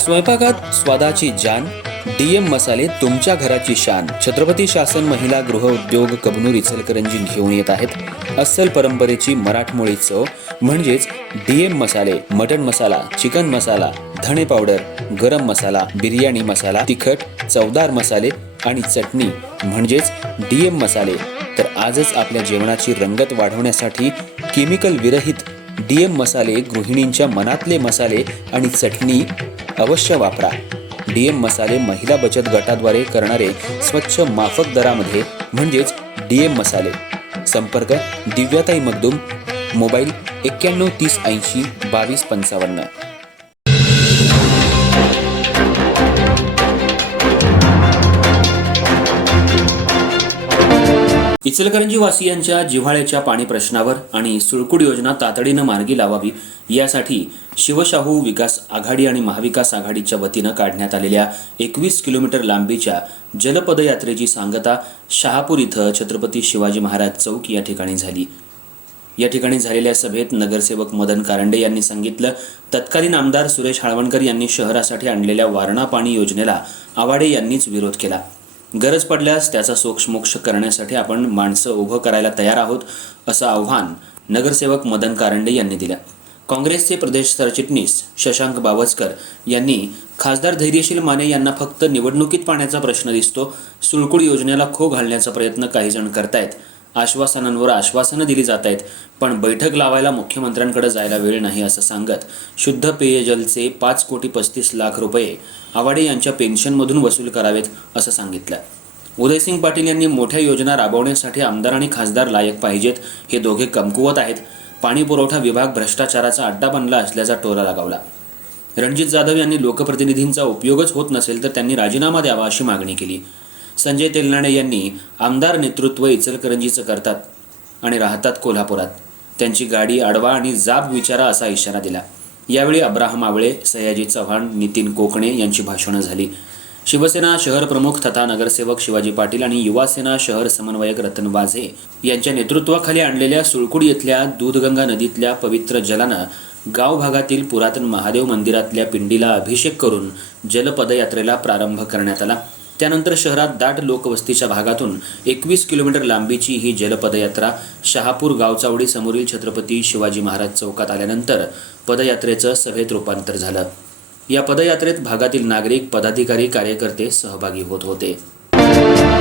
स्वयंपाकात स्वादाची जान, डीएम मसाले तुमच्या घराची शान. छत्रपती शासन महिला गृह उद्योग कबनूर इचलकरंजी घेऊन येत आहेत अस्सल परंपरेची मराठमोळी चव म्हणजेच डीएम मसाले. मटन मसाला, चिकन मसाला, धणे पावडर, गरम मसाला, बिर्याणी मसाला, तिखट चवदार मसाले आणि चटणी म्हणजेच डीएम मसाले. तर आजच आपल्या जेवणाची रंगत वाढवण्यासाठी केमिकल विरहित डीएम मसाले, गृहिणींच्या मनातले मसाले आणि चटणी अवश्य वापरा. डीएम मसाले महिला बचत गटाद्वारे करणारे स्वच्छ माफक दरामध्ये म्हणजेच डीएम मसाले. संपर्क दिव्याताई मगदूम, मोबाईल 91 30 80 22 55. इचलकरंजी वासियांच्या जिव्हाळ्याच्या पाणी प्रश्नावर आणि सुळकुड योजना तातडीनं मार्गी लावावी यासाठी शिवशाहू विकास आघाडी आणि महाविकास आघाडीच्या वतीनं काढण्यात आलेल्या 21 किलोमीटर लांबीच्या जलपदयात्रेची सांगता शहापूर इथं छत्रपती शिवाजी महाराज चौक या ठिकाणी झाली. या ठिकाणी झालेल्या सभेत नगरसेवक मदन कारंडे यांनी सांगितलं, तत्कालीन आमदार सुरेश हाळवणकर यांनी शहरासाठी आणलेल्या वारणा पाणी योजनेला आवाडे यांनीच विरोध केला. गरज पडल्यास त्याचा सोक्षमोक्ष करण्यासाठी आपण माणसं उभं करायला तयार आहोत, असं आव्हान नगरसेवक मदन कारंडे यांनी दिलं. काँग्रेसचे प्रदेश सरचिटणीस शशांक बावस्कर यांनी खासदार धैर्यशील माने यांना फक्त निवडणुकीत पाण्याचा प्रश्न दिसतो, सुळकुड योजनेला खो घालण्याचा प्रयत्न काही जण करतायत, आश्वासनांवर आश्वासनं दिली जात आहेत, पण बैठक लावायला मुख्यमंत्र्यांकडे जायला वेळ नाही असं सांगत शुद्ध पेयजलचे 5 कोटी 35 लाख रुपये आवाडे यांच्या पेन्शनमधून वसूल करावेत असं सांगितलं. उदयसिंग पाटील यांनी मोठ्या योजना राबवण्यासाठी आमदार आणि खासदार लायक पाहिजेत, हे दोघे कमकुवत आहेत. पाणी पुरवठा विभाग भ्रष्टाचाराचा अड्डा बनला असल्याचा टोला लगावला. रणजित जाधव यांनी लोकप्रतिनिधींचा उपयोगच होत नसेल तर त्यांनी राजीनामा द्यावा अशी मागणी केली. संजय तेलनाडे यांनी आमदार नेतृत्व इचलकरंजीचं करतात आणि राहतात कोल्हापुरात, त्यांची गाडी अडवा आणि जाब विचारा असा इशारा दिला. यावेळी अब्राहम आवळे, सयाजी चव्हाण, नितीन कोकणे यांची भाषणं झाली. शिवसेना शहर प्रमुख तथा नगरसेवक शिवाजी पाटील आणि युवासेना शहर समन्वयक रतन वाझे यांच्या नेतृत्वाखाली आणलेल्या सुळकुड येथल्या दूधगंगा नदीतल्या पवित्र जलानं गाव भागातील पुरातन महादेव मंदिरातल्या पिंडीला अभिषेक करून जलपदयात्रेला प्रारंभ करण्यात आला. त्यानंतर शहरात दाट लोकवस्तीच्या भागातून 21 किलोमीटर लांबीची ही जलपदयात्रा शहापूर गावचावडी समोरील छत्रपती शिवाजी महाराज चौकात आल्यानंतर पदयात्रेचं सभेत रूपांतर झालं. या पदयात्रेत भागातील नागरिक, पदाधिकारी, कार्यकर्ते सहभागी होत होते.